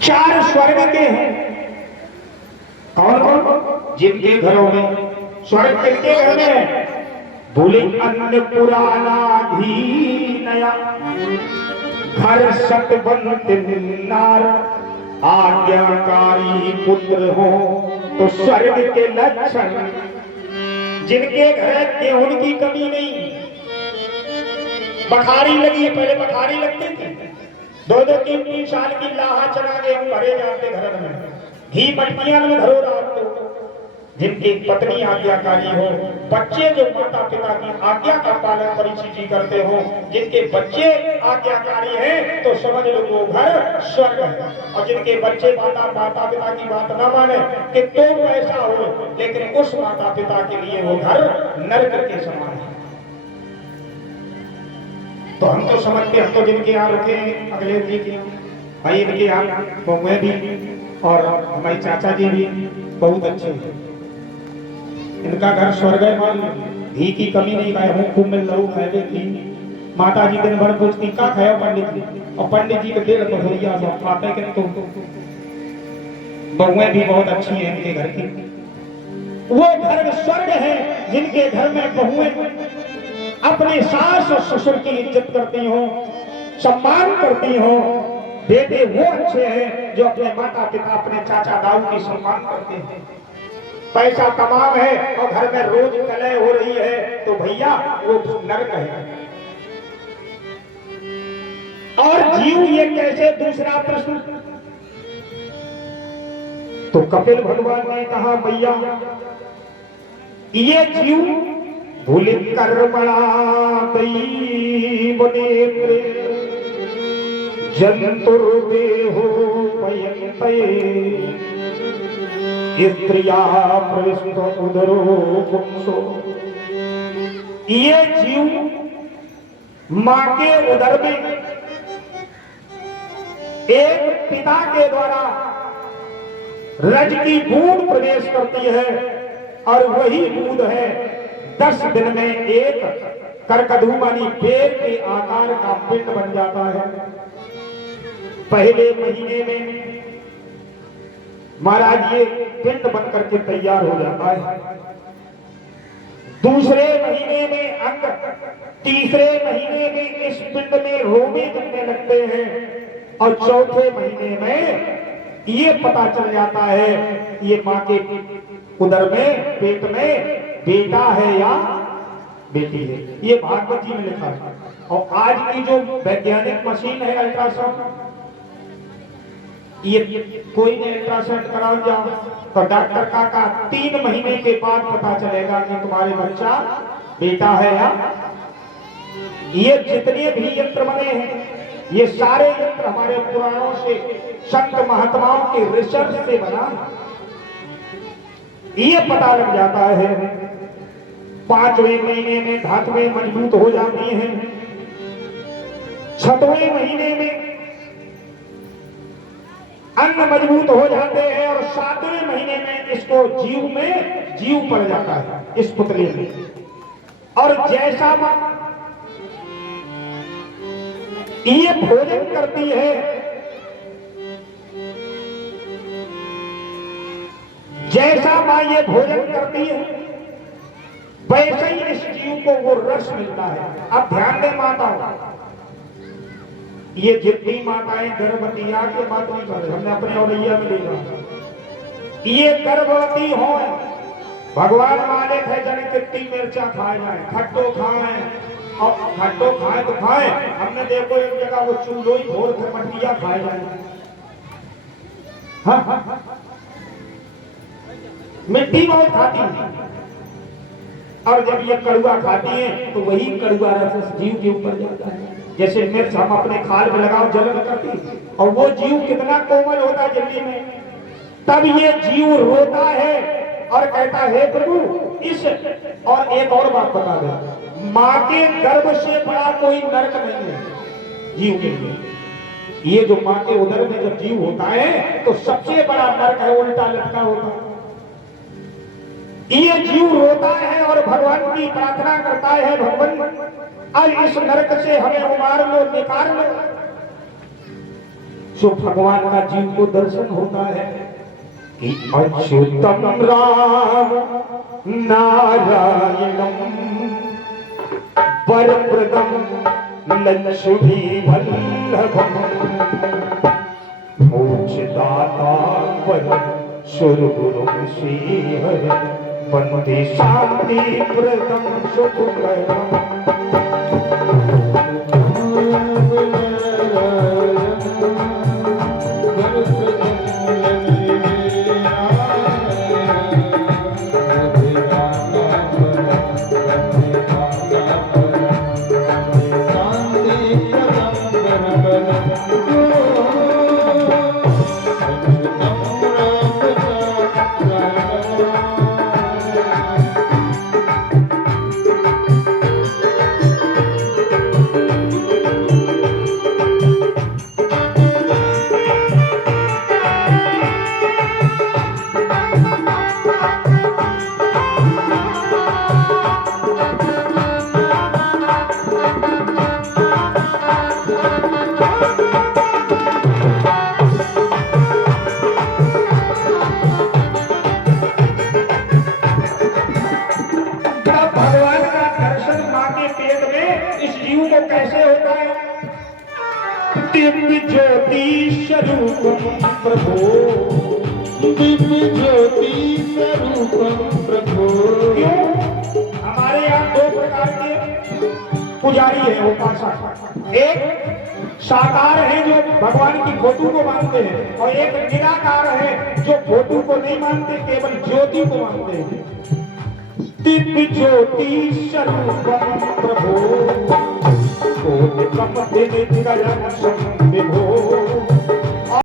चार स्वर्ग के हैं। कौन कौन? जिनके घरों में स्वर्ग किसके घर में है? बोले अन्न पुराना घी नया, घर सतवंत नार, आज्ञाकारी पुत्र हो तो स्वर्ग के लक्षण। जिनके घर गेहूं की कमी नहीं, बखारी लगी है, पहले बखारी लगती थी, 2-2 3-3 साल की लाहा चना गेहूं भरे जाते घर में, घी मटकियां में धरो रात को। जिनकी पत्नी आज्ञाकारी हो, बच्चे जो माता पिता की आज्ञा का पालन परिचिति करते हो, जिनके बच्चे आज्ञाकारी हैं तो समझ लो वो घर स्वर्ग है। और जिनके बच्चे माता पिता की बात न माने कि तो ऐसा हो, लेकिन उस माता पिता के लिए वो घर नरक के समान है। तो हम तो समझते, हम तो जिनके यहाँ रुके अगले जी के भाई, इनके यहाँ बहुएं भी और हमारे चाचा जी भी बहुत अच्छे हैं, इनका घर स्वर्ग है। मान घी की कमी नहीं, खाए हूँ खूब मिल लहू खाए घी। माता जी दिन भर पूछती का खाया पंडित जी, और पंडित जी के 1.5 महीना सब खाते कि तो बहुएं भी बहुत अच्छी हैं इनके घर की। वो घर स्वर्ग है जिनके घर में बहुएं अपने सास और ससुर की इज्जत करती हो, सम्मान करती हो। बेटे वो अच्छे हैं जो अपने माता पिता अपने चाचा दाऊ की सम्मान करते हैं। पैसा तमाम है और घर में रोज कलह हो रही है तो भैया वो नरक है। और जीव ये कैसे? दूसरा प्रश्न तो कपिल भगवान ने कहा भैया ये जीव भूलि कर्मणा दैव नेत्रे जंतुर्देहो पयन्ते स्त्रिया प्रविष्ट उदरो पुंसो। ये जीव मां के उदर में एक पिता के द्वारा रज की बूंद प्रवेश करती है और वही बूंद है 10 दिन में एक करकधू मानी पेड़ के आकार का पिंड बन जाता है। पहले महीने में महाराज ये पिंड बन करके तैयार हो जाता है, दूसरे महीने में अंग, तीसरे महीने में इस पिंड में रोमे बनने लगते हैं और चौथे महीने में ये पता चल जाता है ये मां के उदर में पेट में बेटा है या बेटी है। ये भागवत जी में लिखा है। और आज की जो वैज्ञानिक मशीन है अल्ट्रासाउंड, ये कोई ने अल्ट्रासाउंड करा जाओ तो डॉक्टर का 3 महीने के बाद पता चलेगा कि तुम्हारे बच्चा बेटा है या। ये जितने भी यंत्र बने हैं ये सारे यंत्र हमारे पुराणों से, संत महात्माओं के रिसर्च से बना। ये पता लग जाता है 5वें महीने में धातुएं मजबूत हो जाती हैं, 6वें महीने में अन्न मजबूत हो जाते हैं और 7वें महीने में इसको जीव में जीव पड़ जाता है इस पुतले में। और जैसा मां ये भोजन करती है, जैसा मां ये भोजन करती है वैसे ही इस जीव को वो रस मिलता है। अब ध्यान दें माता, ये जितनी माताएं गर्भवती आके बात नहीं कर रहे, हमने अपने औरैया में देखा, ये गर्भवती हो भगवान मालिक है जन कितनी मिर्चा खाए जाए, खट्टो खाए और खट्टो खाए तो खाए। हमने देखो एक जगह वो चूल्हो ही घोर के मटिया खाए जाए। हाँ, मिट्टी बहुत खाती है और जब ये कड़ुआ खाती है तो वही कड़ुआ रस जीव के ऊपर जाता है। जैसे मिर्च हम अपने खाल में लगाओ जलन करती, और वो जीव कितना कोमल होता है जल्दी में, तब ये जीव रोता है और कहता है प्रभु इस। और एक और बात बता दे, मां के गर्भ से बड़ा कोई नरक नहीं है जीव के लिए। ये जो मां के उदर में जब जीव होता है तो सबसे बड़ा नरक है, उल्टा लटका होता है। ये जीव रोता है और भगवान की प्रार्थना करता है, भगवान आज इस नरक से हमें उबार लो, निकाल लो। जो भगवान का जीव को दर्शन होता है कि अच्युतम राम नारायणम वरप्रदम लक्ष्मी वल्लभम मोक्षदाता परम सुरगुरुं श्रीहरि वन्दे शांति प्रदम शुभकरम्। कैसे होता है? दिव्य ज्योति स्वरूपम प्रभो, दिव्य ज्योति स्वरूपम प्रभो। क्यों? हमारे यहाँ दो प्रकार के पुजारी है, उपासक। एक साकार है जो भगवान की फोटो को मानते हैं, और एक निराकार है जो फोटो को नहीं मानते, केवल ज्योति को मानते हैं। दिव्य ज्योति स्वरूपम प्रभो, विभो